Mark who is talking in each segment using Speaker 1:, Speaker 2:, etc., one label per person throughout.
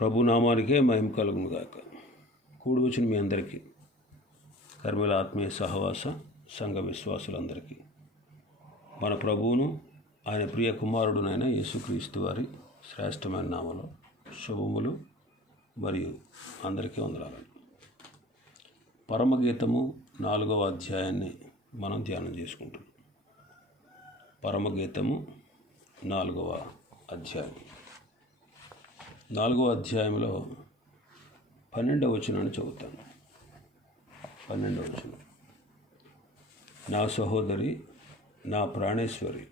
Speaker 1: ప్రభు నామానికే మహిమ కలుగును గాక కూడి వచ్చిన మీ అందరికీ కర్మల ఆత్మీయ సహవాస సంఘ విశ్వాసులందరికీ మన ప్రభువును ఆయన ప్రియ కుమారుడునైన యేసుక్రీస్తు వారి శ్రేష్టమైన నామలో శుభములు మరియు అందరికీ వందనాలు. పరమగీతము నాలుగవ అధ్యాయాన్ని మనం ధ్యానం చేసుకుంటున్నాం. పరమగీతము నాలుగవ అధ్యాయం. నాలుగో అధ్యాయంలో పన్నెండవ వచనాన్ని చదువుతాను. పన్నెండవ వచనం. నా సహోదరి నా ప్రాణేశ్వరి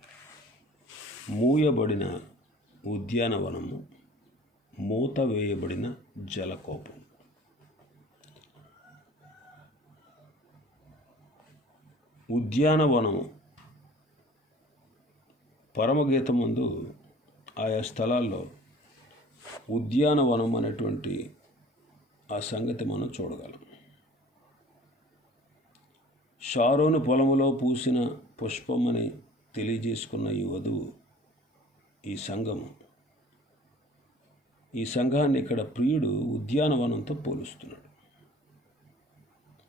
Speaker 1: మూయబడిన ఉద్యానవనము మూత వేయబడిన జలకోపం. ఉద్యానవనము పరమగీతం ముందు ఆయా స్థలాల్లో ఉద్యానవనం అనేటువంటి ఆ సంగతి మనం చూడగలం. షారోను పొలములో పూసిన పుష్పమని తెలియజేసుకున్న ఈ వధువు ఈ సంఘం. ఈ సంఘాన్ని ఇక్కడ ప్రియుడు ఉద్యానవనంతో పోలుస్తున్నాడు.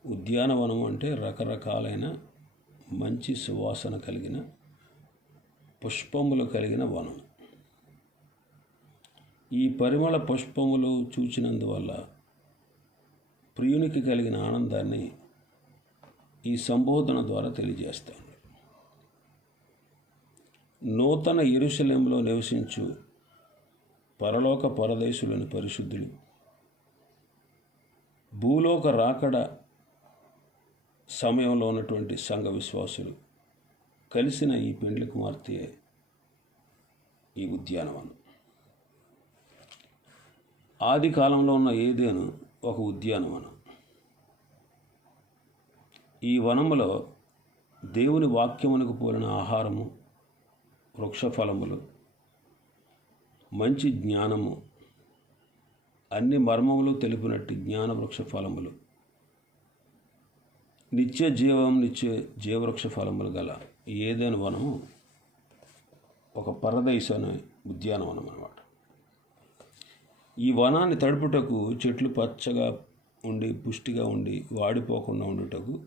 Speaker 1: ఉద్యానవనం అంటే రకరకాలైన మంచి సువాసన కలిగిన పుష్పములు కలిగిన వనం. ఈ పరిమళ పుష్పములు చూచినందువల్ల ప్రియునికి కలిగిన ఆనందాన్ని ఈ సంబోధన ద్వారా తెలియజేస్తాను. నూతన ఇరుశలంలో నివసించు పరలోక పరదేశులని పరిశుద్ధులు భూలోక రాకడ సమయంలో ఉన్నటువంటి సంఘ విశ్వాసులు కలిసిన ఈ పెండ్లి కుమార్తె ఈ ఉద్యానవనం. ఆది కాలంలో ఉన్న ఏదేను ఒక ఉద్యానవనం. ఈ వనములో దేవుని వాక్యమునకు పోలిన ఆహారము వృక్షఫలములు మంచి జ్ఞానము అన్ని మర్మములు తెలిపినట్టు జ్ఞాన వృక్ష ఫలములు నిత్య జీవం నిత్య జీవవృక్ష ఫలములు గల ఏదైనా వనము ఒక పరదేశ అనే ఉద్యానవనం అనమాట ఈ వనాన్ని తడుపుటకు చెట్లు పచ్చగా ఉండి పుష్టిగా ఉండి వాడిపోకుండా ఉండుటకు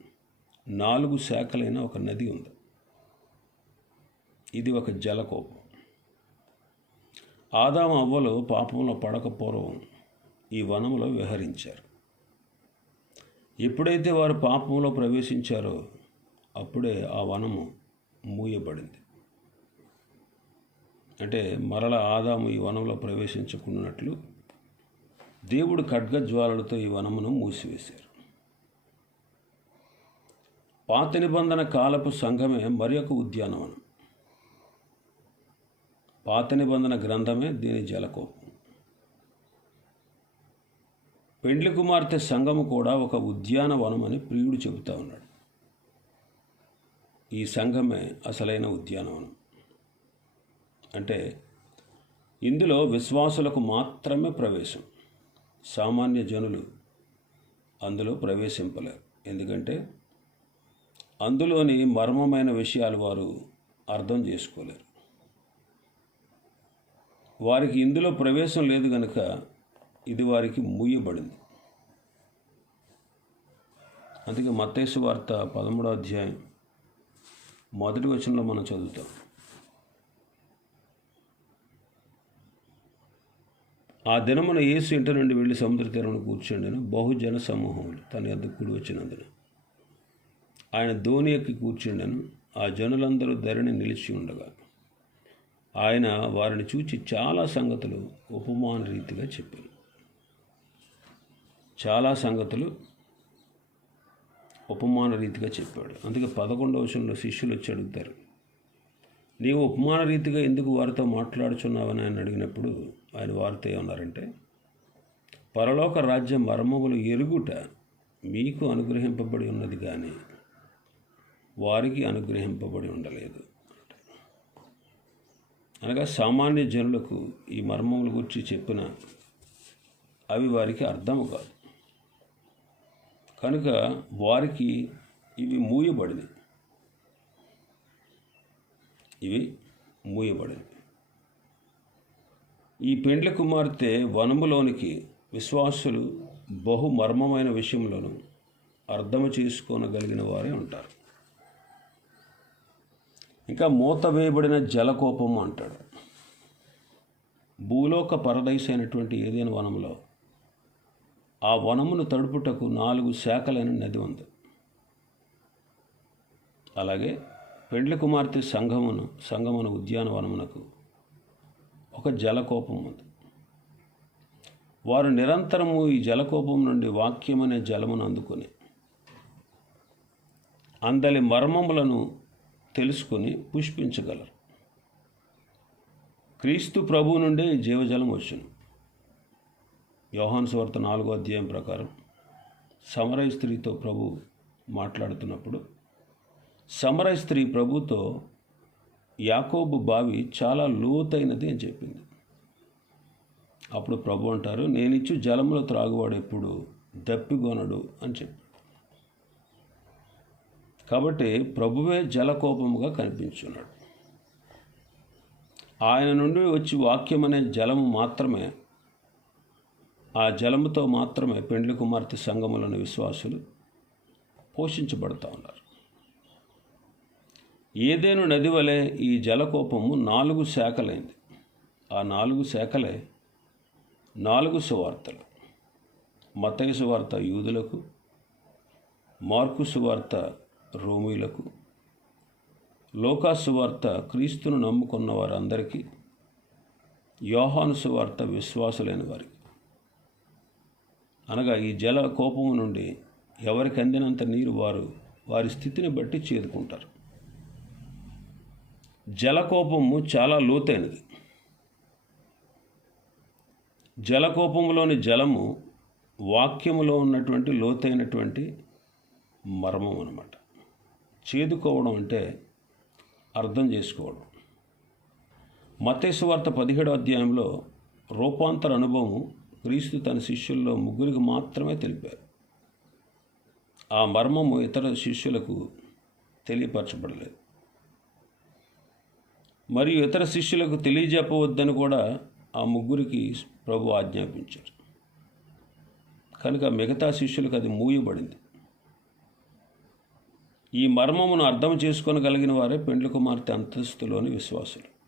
Speaker 1: నాలుగు శాఖలైన ఒక నది ఉంది. ఇది ఒక జలకోపం. ఆదాము అవ్వలు పాపంలో పడక పూర్వం ఈ వనంలో విహరించారు. ఎప్పుడైతే వారు పాపంలో ప్రవేశించారో అప్పుడే ఆ వనము మూయబడింది. అంటే మరల ఆదాము ఈ వనంలో ప్రవేశించకున్నట్లు దేవుడు ఖడ్గజ్వాలలతో ఈ వనమును మూసివేశారు. పాత నిబంధన కాలపు సంఘమే మరి ఒక ఉద్యానవనం. పాత నిబంధన గ్రంథమే దీని జలకోపం. పెండ్లి కుమార్తె సంఘము కూడా ఒక ఉద్యానవనం అని ప్రియుడు చెబుతా ఉన్నాడు. ఈ సంఘమే అసలైన ఉద్యానవనం. అంటే ఇందులో విశ్వాసులకు మాత్రమే ప్రవేశం. సామాన్య జనులు అందులో ప్రవేశింపలేరు. ఎందుకంటే అందులోని మర్మమైన విషయాలు వారు అర్థం చేసుకోలేరు. వారికి ఇందులో ప్రవేశం లేదు కనుక ఇది వారికి మూయబడింది. అందుకే మత్తేసు వార్త పదమూడో అధ్యాయం మొదటి వచనంలో మనం చదువుతాం. ఆ దినమున యేసు ఇంటి నుండి వెళ్ళి సముద్ర తీరమును కూర్చుండెను. బహుజన సమూహములు తన యొద్ద కూడి వచ్చినందున. ఆయన ధోని ఎక్కి కూర్చుండెను. ఆ జనులందరూ ధరణి నిలిచి ఉండగా ఆయన వారిని చూచి చాలా సంగతులు ఉపమాన రీతిగా చెప్పారు. చాలా సంగతులు ఉపమాన రీతిగా చెప్పాడు. అందుకే పదకొండవ వచనంలో శిష్యులు వచ్చి అడుగుతారు. నీవు ఉపమాన రీతిగా ఎందుకు వారితో మాట్లాడుచున్నావని ఆయన అడిగినప్పుడు ఆయన వారితో ఏమన్నారంటే పరలోక రాజ్య మర్మములు ఎరుగుట మీకు అనుగ్రహింపబడి ఉన్నది కానీ వారికి అనుగ్రహింపబడి ఉండలేదు. అనగా సామాన్య జనులకు ఈ మర్మముల గురించి చెప్పిన అవి వారికి అర్థము కాదు. కనుక వారికి ఇవి మూయబడినవి. ఇవి మూయబడినవి. ఈ పెండ్లి కుమార్తె వనములోనికి విశ్వాసులు బహు మర్మమైన విషయంలోనూ అర్థం చేసుకోనగలిగిన వారే ఉంటారు. ఇంకా మూత వేయబడిన జలకోపము అంటాడు. భూలోక పరదైస్ అయినటువంటి ఏదైనా వనంలో ఆ వనమును తడుపుటకు నాలుగు శాఖలైన నది ఉంది. అలాగే పెండ్ల కుమార్తె సంఘమును సంగమున ఉద్యానవనమునకు ఒక జలకోపం ఉంది. వారు నిరంతరము ఈ జలకోపం నుండి వాక్యమనే జలమును అందుకొని అందలి మర్మములను తెలుసుకొని పుష్పించగలరు. క్రీస్తు ప్రభు నుండే జీవజలం వచ్చును. యోహాను సువార్త నాలుగో అధ్యాయం ప్రకారం సమరయ స్త్రీతో ప్రభు మాట్లాడుతున్నప్పుడు సమరయ స్త్రీ ప్రభుతో యాకోబు బావి చాలా లోతైనది అని చెప్పింది. అప్పుడు ప్రభు అంటారు నేనిచ్చు జలములో త్రాగువాడు ఎప్పుడు? దప్పిగొనడు అని చెప్పాడు కాబట్టి ప్రభువే జలకోపముగా కనిపించున్నాడు. ఆయన నుండి వచ్చి వాక్యం అనే జలము మాత్రమే ఆ జలముతో మాత్రమే పెండ్లి కుమార్తె సంఘములను విశ్వాసులు పోషించబడుతూ ఉన్నారు. ఏదేను నది వలె ఈ జలకోపము నాలుగు శాఖలైంది. ఆ నాలుగు శాఖలే నాలుగు సువార్తలు. మతయ సువార్త యూదులకు మార్కు సువార్త రోమీలకు లోకా సువార్త క్రీస్తును నమ్ముకున్న వారందరికీ యోహాను సువార్త విశ్వాసులైన వారికి. అనగా ఈ జల కోపము నుండి ఎవరికి అందినంత నీరు వారు వారి స్థితిని బట్టి చేరుకుంటారు జలకోపము చాలా లోతైనది. జలకోపములోని జలము వాక్యములో ఉన్నటువంటి లోతైనటువంటి మర్మం అనమాట చేదుకోవడం అంటే అర్థం చేసుకోవడం. మతేసు వార్త పదిహేడో అధ్యాయంలో రూపాంతర అనుభవం క్రీస్తు తన శిష్యుల్లో ముగ్గురికి మాత్రమే తెలిపారు. ఆ మర్మము ఇతర శిష్యులకు తెలియపరచబడలేదు. మరియు ఇతర శిష్యులకు తెలియజెప్పవద్దని కూడా ఆ ముగ్గురికి ప్రభు ఆజ్ఞాపించారు. కనుక మిగతా శిష్యులకు అది మూయబడింది. ఈ మర్మమును అర్థం చేసుకోగలిగిన వారే పెండ్లి కుమార్తె అంతస్తులోని విశ్వాసులు.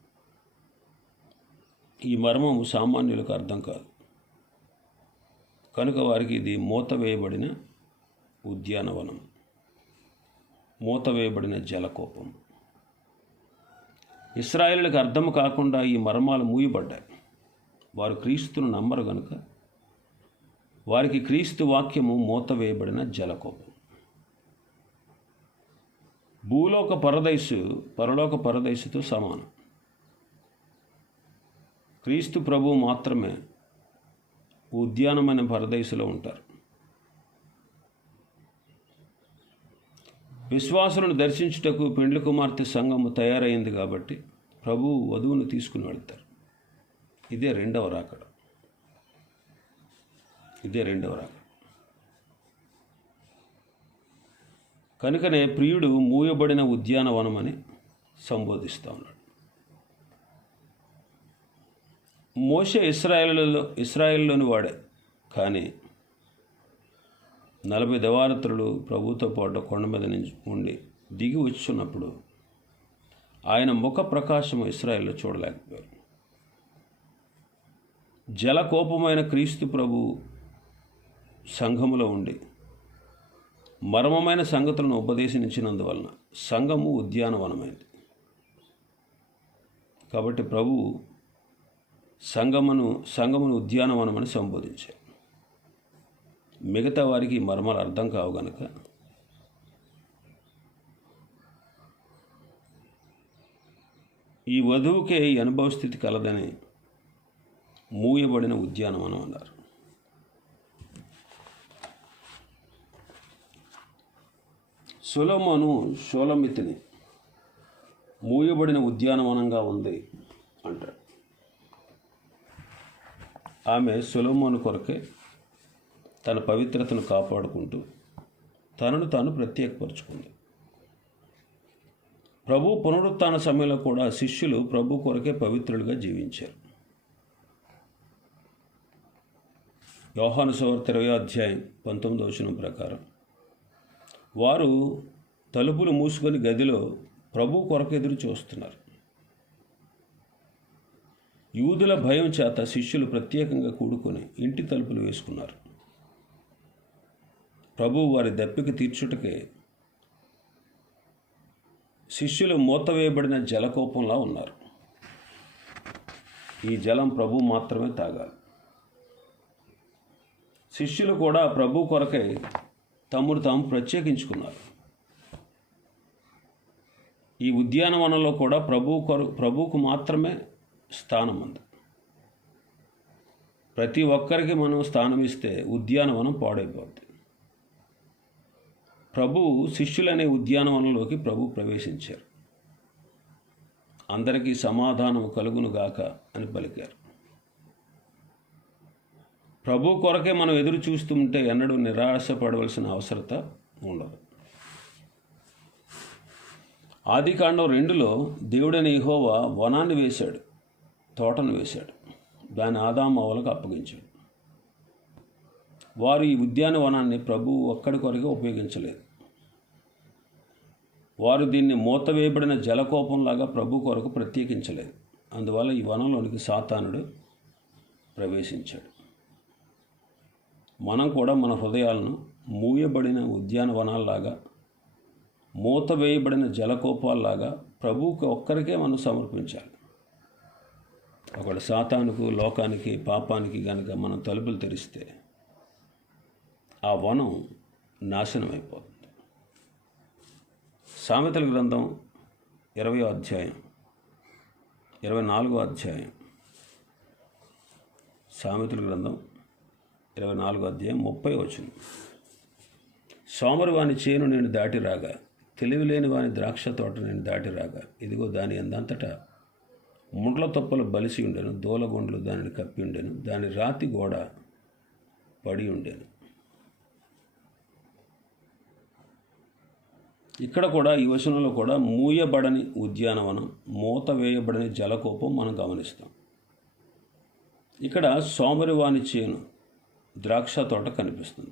Speaker 1: ఈ మర్మము సామాన్యులకు అర్థం కాదు. కనుక వారికి ఇది మూత వేయబడిన ఉద్యానవనం మూత వేయబడిన జలకోపం. ఇస్రాయేలులకు అర్థం కాకుండా ఈ మర్మాలు మూయబడ్డాయి. వారు క్రీస్తును నమ్మరు గనుక వారికి క్రీస్తు వాక్యము మూత వేయబడిన జలకోపం. భూలోక పరదైసు పరలోక పరదైసుతో సమానం. క్రీస్తు ప్రభువు మాత్రమే ఉద్యానమైన పరదైసులో ఉంటారు. విశ్వాసులను దర్శించుటకు పెండ్లి కుమార్తె సంఘము తయారైంది కాబట్టి ప్రభు వధువును తీసుకుని వెళ్తారు. ఇదే రెండవ రాకడ. ఇదే రెండవ రాకడ. కనుకనే ప్రియుడు మూయబడిన ఉద్యానవనం అని సంబోధిస్తూ ఉన్నాడు. మోషే ఇస్రాయేల్లో ఇస్రాయేల్లోని వాడే. కానీ నలభై దేవారతులు ప్రభుతో పాటు కొండ మీద నుంచి ఉండి దిగి వచ్చున్నప్పుడు ఆయన ముఖ ప్రకాశము ఇస్రాయిల్లో చూడలేకపోయారు. జలకోపమైన క్రీస్తు ప్రభు సంఘములో ఉండి మర్మమైన సంగతులను ఉపదేశించినందువలన సంఘము ఉద్యానవనమైంది. కాబట్టి ప్రభు సంగమును సంగమును ఉద్యానవనమని సంబోధించారు. మిగతా వారికి మర్మాలు అర్థం కావు గనుక. ఈ వధువుకే ఈ అనుభవ స్థితి కలదని మూయబడిన ఉద్యానవనం అన్నారు. సులమను షోలమితిని మూయబడిన ఉద్యానవనంగా ఉంది అంటాడు. ఆమె సులమను కొరకే తన పవిత్రతను కాపాడుకుంటూ తనను తాను ప్రత్యేకపరుచుకుంది. ప్రభు పునరుత్న సమయంలో కూడా శిష్యులు ప్రభు కొరకే పవిత్రులుగా జీవించారు. యోహాను సువార్త ఇరవై అధ్యాయం పంతొమ్మిదో వచనం ప్రకారం వారు తలుపులు మూసుకొని గదిలో ప్రభు కొరకు ఎదురు చూస్తున్నారు. యూదుల భయం చేత శిష్యులు ప్రత్యేకంగా కూడుకొని ఇంటి తలుపులు వేసుకున్నారు. ప్రభు వారి దప్పిక తీర్చుటకే శిష్యులు మూతవేయబడిన జలకోపంలా ఉన్నారు. ఈ జలం ప్రభు మాత్రమే తాగాలి. శిష్యులు కూడా ప్రభు కొరకై తమ్ముడు తాము ప్రత్యేకించుకున్నారు. ఈ ఉద్యానవనంలో కూడా ప్రభు కొర ప్రభువుకు మాత్రమే స్థానం ఉంది ప్రతి ఒక్కరికి మనం స్థానం ఇస్తే ఉద్యానవనం పాడైపోద్ది. ప్రభు శిష్యులనే ఉద్యానవనంలోకి ప్రభు ప్రవేశించారు. అందరికీ సమాధానం కలుగునుగాక అని పలికారు. ప్రభు కొరకే మనం ఎదురు చూస్తుంటే ఎన్నడూ నిరాశపడవలసిన అవసరత ఉండదు. ఆది కాండం రెండులో దేవుడని ఇహోవా వనాన్ని వేశాడు తోటను వేశాడు. దాని ఆదామవలకు అప్పగించాడు. వారు ఈ ఉద్యానవనాన్ని ప్రభువు ఒక్కడి కొరకు ఉపయోగించలేదు. వారు దీన్ని మూతవేయబడిన జలకోపంలాగా ప్రభు కొరకు ప్రత్యేకించలేదు. అందువల్ల ఈ వనంలోనికి సాతానుడు ప్రవేశించాడు. మనం కూడా మన హృదయాలను మూయబడిన ఉద్యానవనాల్లాగా మూత వేయబడిన జలకోపాల్లాగా ప్రభువుకి ఒక్కరికే మనం సమర్పించాలి. ఒకవేళ సాతానుకు లోకానికి పాపానికి కనుక మనం తలుపులు తెరిస్తే ఆ వనం నాశనం అయిపోతుంది సామెతల గ్రంథం ఇరవై అధ్యాయం ఇరవై నాలుగో అధ్యాయం. సామెతల గ్రంథం ఇరవై నాలుగో అధ్యాయం ముప్పై వచ్చింది సోమరు వాని చేను నేను దాటి రాగా తెలివిలేని వాని ద్రాక్ష తోట నేను దాటి రాగా ఇదిగో దాని ఎందంతటా ముండ్ల తొప్పలు బలిసి ఉండెను దూలగొండ్లు దానిని కప్పి ఉండెను దాని రాతి గోడ పడి ఉండెను. ఇక్కడ కూడా ఈ వచనంలో కూడా మూయబడని ఉద్యానవనం మూత వేయబడని జలకోపం మనం గమనిస్తాం. ఇక్కడ సోమరివాణి చేను ద్రాక్ష తోట కనిపిస్తుంది.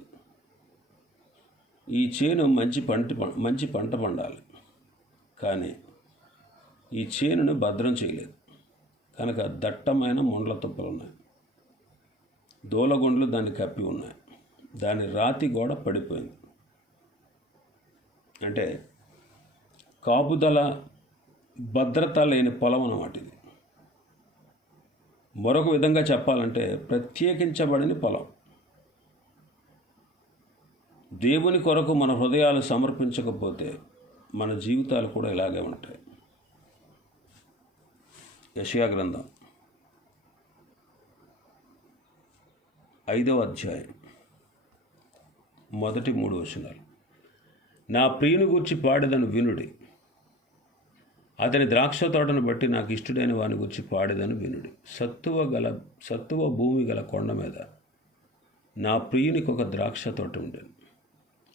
Speaker 1: ఈ చేను మంచి పంట మంచి పంట పండాలి. కానీ ఈ చేనును భద్రం చేయలేదు. కనుక దట్టమైన ముండ్ల తుప్పలు ఉన్నాయి దూలగొండ్లు దాన్ని కప్పి ఉన్నాయి. దాని రాతి గోడ పడిపోయింది. అంటే కాపుదల భద్రత లేని పొలం అన్నమాట ఇది. మరొక విధంగా చెప్పాలంటే ప్రత్యేకించబడిన పొలం. దేవుని కొరకు మన హృదయాలు సమర్పించకపోతే మన జీవితాలు కూడా ఇలాగే ఉంటాయి. యషియా గ్రంథం ఐదవ అధ్యాయం మొదటి మూడు వచనాలు. నా ప్రియుని గూర్చి పాడేదను వినుడి. అతని ద్రాక్ష తోటను బట్టి నాకు ఇష్టడైన వాని గురించి పాడేదను వినుడి. సత్తువ గల సత్తువ భూమి గల కొండ మీద నా ప్రియునికి ఒక ద్రాక్ష తోట ఉండేది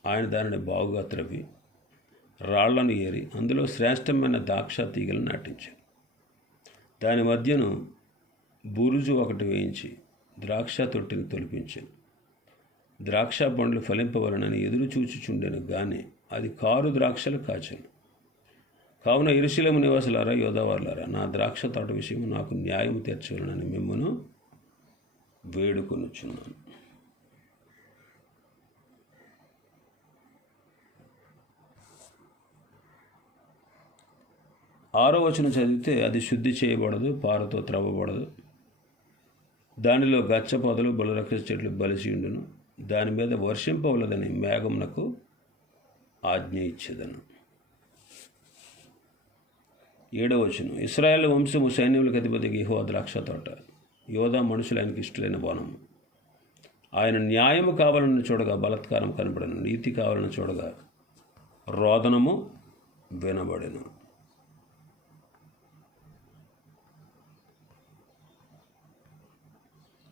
Speaker 1: ఆయన దానిని బాగుగా త్రవ్వి రాళ్ళను ఏరి అందులో శ్రేష్టమైన ద్రాక్ష తీగలు నాటించారు దాని మధ్యను బురుజు ఒకటి వేయించి ద్రాక్ష తొట్టిని తొలిపించాను. ద్రాక్ష పండ్లు ఫలింపవలనని ఎదురు చూచుచుండెను గానే అది కారు ద్రాక్షలు కాచలు కావున ఇరుశీలము నివాసులారా యోధవారులారా నా ద్రాక్ష తోట విషయం నాకు న్యాయం తీర్చవలనని మిమ్మను వేడుకొనుచున్నాను. ఆరో వచనం చదివితే అది శుద్ధి చేయబడదు పారతో త్రవ్వబడదు. దానిలో గచ్చ పొదలు బలరక్ష చెట్లు బలిసి ఉండును. దాని మీద వర్షింపవలదని మేఘమునకు ఆజ్ఞ ఇచ్చేదను. ఏడవ వచనం ఇస్రాయేల్ వంశము సైన్యములకు అధిపతికి గిహో ద్రాక్ష తోట యోధా మనుషులు ఆయనకి ఇష్టలేని బాణము ఆయన న్యాయము కావాలని చూడగా బలత్కారం కనబడను నీతి కావాలని చూడగా రోదనము వినబడెను.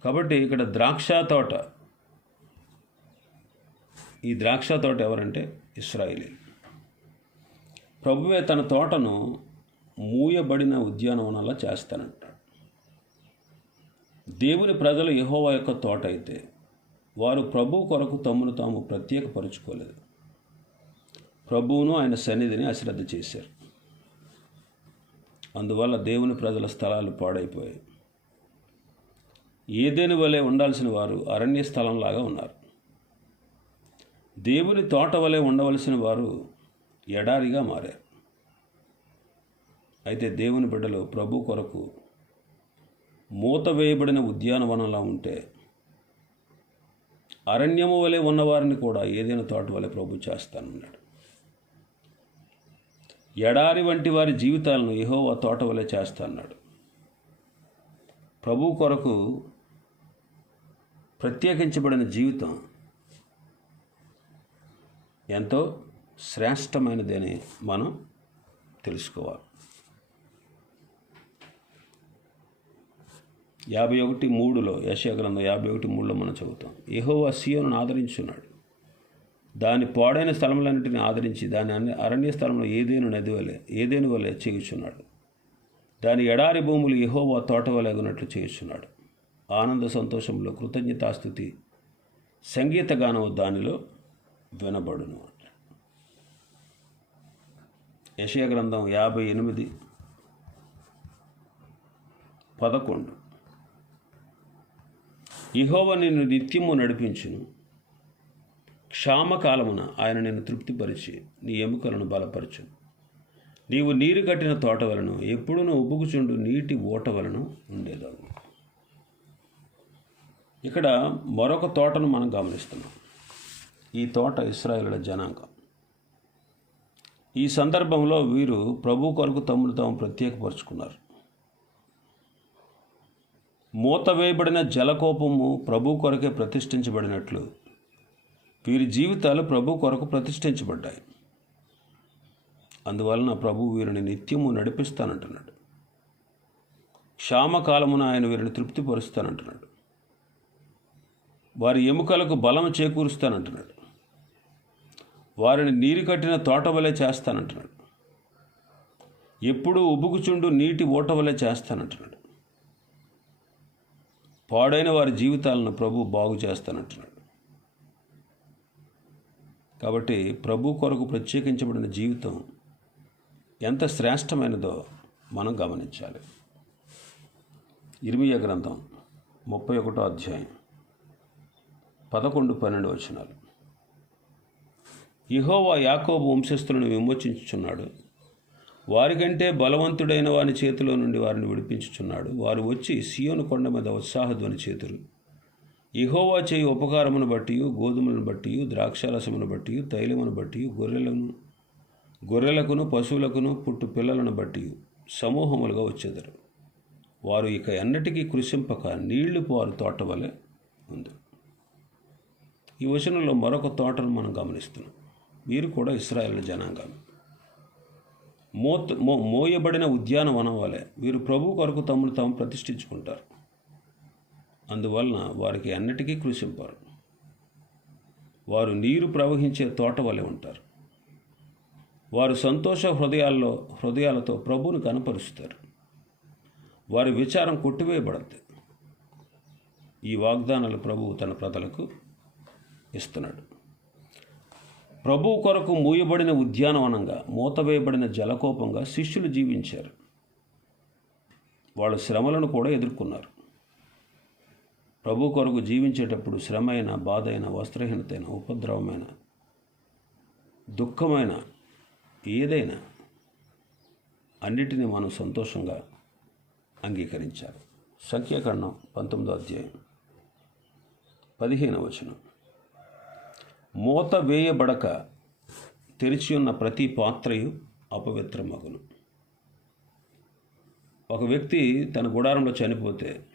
Speaker 1: కాబట్టి ఇక్కడ ద్రాక్ష తోట ఈ ద్రాక్ష తోట ఎవరంటే ఇస్రాయిలీ. ప్రభువే తన తోటను మూయబడిన ఉద్యానవనంలా చేస్తానంటాడు. దేవుని ప్రజలు యహోవా యొక్క తోట అయితే వారు ప్రభు కొరకు తమను తాము ప్రత్యేకపరుచుకోలేదు. ప్రభువును ఆయన సన్నిధిని అశ్రద్ధ చేశారు. అందువల్ల దేవుని ప్రజల స్థలాలు పాడైపోయాయి. ఏదేని వలె ఉండాల్సిన వారు అరణ్య స్థలంలాగా ఉన్నారు. దేవుని తోట వలె ఉండవలసిన వారు ఎడారిగా మారారు. అయితే దేవుని బిడ్డలు ప్రభు కొరకు మూత వేయబడిన ఉద్యానవనంలా ఉంటే అరణ్యము వలె ఉన్నవారిని కూడా ఏదైనా తోట వలె ప్రభు చేస్తానన్నాడు. ఎడారి వంటి వారి జీవితాలను యెహోవా తోట వలె చేస్తాన్నాడు ప్రభు కొరకు ప్రత్యేకించబడిన జీవితం ఎంతో శ్రేష్టమైనదని మనం తెలుసుకోవాలి. యాభై ఒకటి మూడులో యశాగ్రంథం యాభై ఒకటి మూడులో మనం చదువుతాం. ఎహోవా సియోను ఆదరించున్నాడు దాని పాడైన స్థలములన్నింటిని ఆదరించి దాని అన్ని అరణ్య స్థలంలో ఏదేను నది వలె ఏదేను వలె చేయుచున్నాడు. దాని ఎడారి భూములు ఎహోవా తోట వలెగునట్లు చేయుచున్నాడు. ఆనంద సంతోషంలో కృతజ్ఞతాస్థుతి సంగీత గానం దానిలో వినబడును యశయ గ్రంథం యాభై ఎనిమిది పదకొండు. ఇహోవ నిన్ను నిత్యము నడిపించును. క్షామకాలమున ఆయన నిన్ను తృప్తిపరిచి నీ ఎముకలను బలపరచును. నీవు నీరు కట్టిన తోట వలను ఎప్పుడునూ ఉబ్బుకుచుండు నీటి ఓట వలను ఉండేదావు ఇక్కడ మరొక తోటను మనం గమనిస్తున్నాం. ఈ తోట ఇస్రాయేలుల జనాంగం. ఈ సందర్భంలో వీరు ప్రభు కొరకు తమ్ముడు తాము ప్రత్యేకపరుచుకున్నారు. మూత వేయబడిన జలకోపము ప్రభు కొరకే ప్రతిష్ఠించబడినట్లు వీరి జీవితాలు ప్రభు కొరకు ప్రతిష్ఠించబడ్డాయి. అందువలన ప్రభు వీరిని నిత్యము నడిపిస్తానంటున్నాడు. క్షామకాలమున ఆయన వీరిని తృప్తిపరుస్తానంటున్నాడు. వారి ఎముకలకు బలం చేకూరుస్తానంటున్నాడు. వారిని నీరు కట్టిన తోట వలె చేస్తానంటున్నాడు. ఎప్పుడూ ఉబుకుచుండు నీటి ఓట వలె చేస్తానంటున్నాడు. పాడైన వారి జీవితాలను ప్రభు బాగు చేస్తానంటున్నాడు. కాబట్టి ప్రభు కొరకు ప్రత్యేకించబడిన జీవితం ఎంత శ్రేష్టమైనదో మనం గమనించాలి. ఇర్మియా గ్రంథం ముప్పై ఒకటో అధ్యాయం పదకొండు పన్నెండు వచనాలు. ఇహోవా యాకోబు వంశస్థులను విమోచించుచున్నాడు. వారికంటే బలవంతుడైన వారి చేతిలో నుండి వారిని విడిపించుచున్నాడు. వారు వచ్చి సియోను కొండ మీద ఉత్సాహధ్వని చేతురు ఇహోవా చేయి ఉపకారమును బట్టి గోధుమలను బట్టి ద్రాక్షారసమును బట్టి తైలమును బట్టి గొర్రెలను గొర్రెలకును పశువులకును పుట్టు పిల్లలను బట్టి సమూహములుగా వచ్చేదరు. వారు ఇక ఎన్నటికీ కృషింపక నీళ్ళు పారు తోట వలె ఉంది. ఈ వచనంలో మరొక తోటను మనం గమనిస్తున్నాం. వీరు కూడా ఇస్రాయల్ జనాంగం. మోత్ మో మోయబడిన ఉద్యానవనం వలె వీరు ప్రభు కొరకు తమను తాము ప్రతిష్ఠించుకుంటారు. అందువలన వారికి అన్నిటికీ కృషింపారు వారు నీరు ప్రవహించే తోట వలె ఉంటారు. వారు సంతోష హృదయాల్లో హృదయాలతో ప్రభువును కనపరుస్తారు. వారి విచారం కొట్టివేయబడద్ది. ఈ వాగ్దానాలు ప్రభువు తన ప్రజలకు ఇస్తున్నాడు. ప్రభువు కొరకు మూయబడిన ఉద్యానవనంగా మూతవేయబడిన జలకోపంగా శిష్యులు జీవించారు. వాళ్ళు శ్రమలను కూడా ఎదుర్కొన్నారు. ప్రభు కొరకు జీవించేటప్పుడు శ్రమ అయినా బాధైన వస్త్రహీనతైన ఉపద్రవమైన దుఃఖమైన ఏదైనా అన్నిటినీ మనం సంతోషంగా అంగీకరించాలి. సంఖ్యాకరణం పంతొమ్మిదో అధ్యాయం. పదిహేను వచనం. మూత వేయబడక తెరిచి ఉన్న ప్రతి పాత్రయు అపవిత్రమగును. ఒక వ్యక్తి తన గుడారంలో చనిపోతే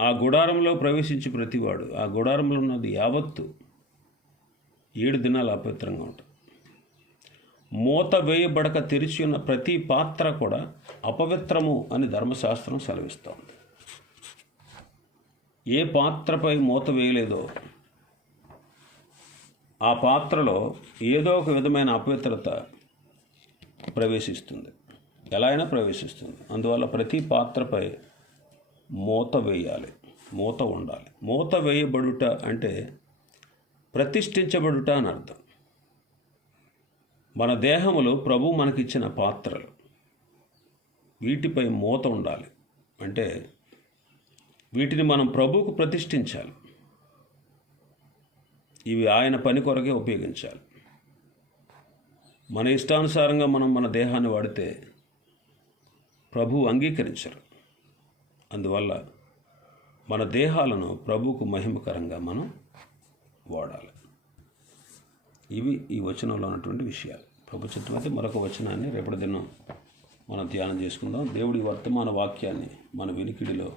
Speaker 1: ఆ గుడారంలో ప్రవేశించి ప్రతివాడు ఆ గుడారంలో ఉన్నది యావత్తు ఏడు దినాలు అపవిత్రంగా ఉంటుంది. మూత వేయబడక తెరిచి ఉన్న ప్రతి పాత్ర కూడా అపవిత్రము అని ధర్మశాస్త్రం సెలవిస్తోంది. ఏ పాత్రపై మూత వేయలేదో ఆ పాత్రలో ఏదో ఒక విధమైన అపవిత్రత ప్రవేశిస్తుంది. ఎలా అయినా ప్రవేశిస్తుంది. అందువల్ల ప్రతి పాత్రపై మూత వేయాలి. మూత ఉండాలి. మూత వేయబడుట అంటే ప్రతిష్ఠించబడుట అని అర్థం. మన దేహములు ప్రభు మనకిచ్చిన పాత్రలు. వీటిపై మూత ఉండాలి. అంటే వీటిని మనం ప్రభువుకు ప్రతిష్ఠించాలి. ఇవి ఆయన పని కొరకే ఉపయోగించాలి. మన ఇష్టానుసారంగా మనం మన దేహాన్ని వాడితే ప్రభు అంగీకరించరు. అందువల్ల మన దేహాలను ప్రభువుకు మహిమకరంగా మనం వాడాలి. ఇవి ఈ వచనంలో ఉన్నటువంటి విషయాలు. ప్రభు చిత్తం అయితే మరొక వచనాన్ని రేపటి దినం మనం ధ్యానం చేసుకుందాం. దేవుడి వర్తమాన వాక్యాన్ని మన వినికిడిలో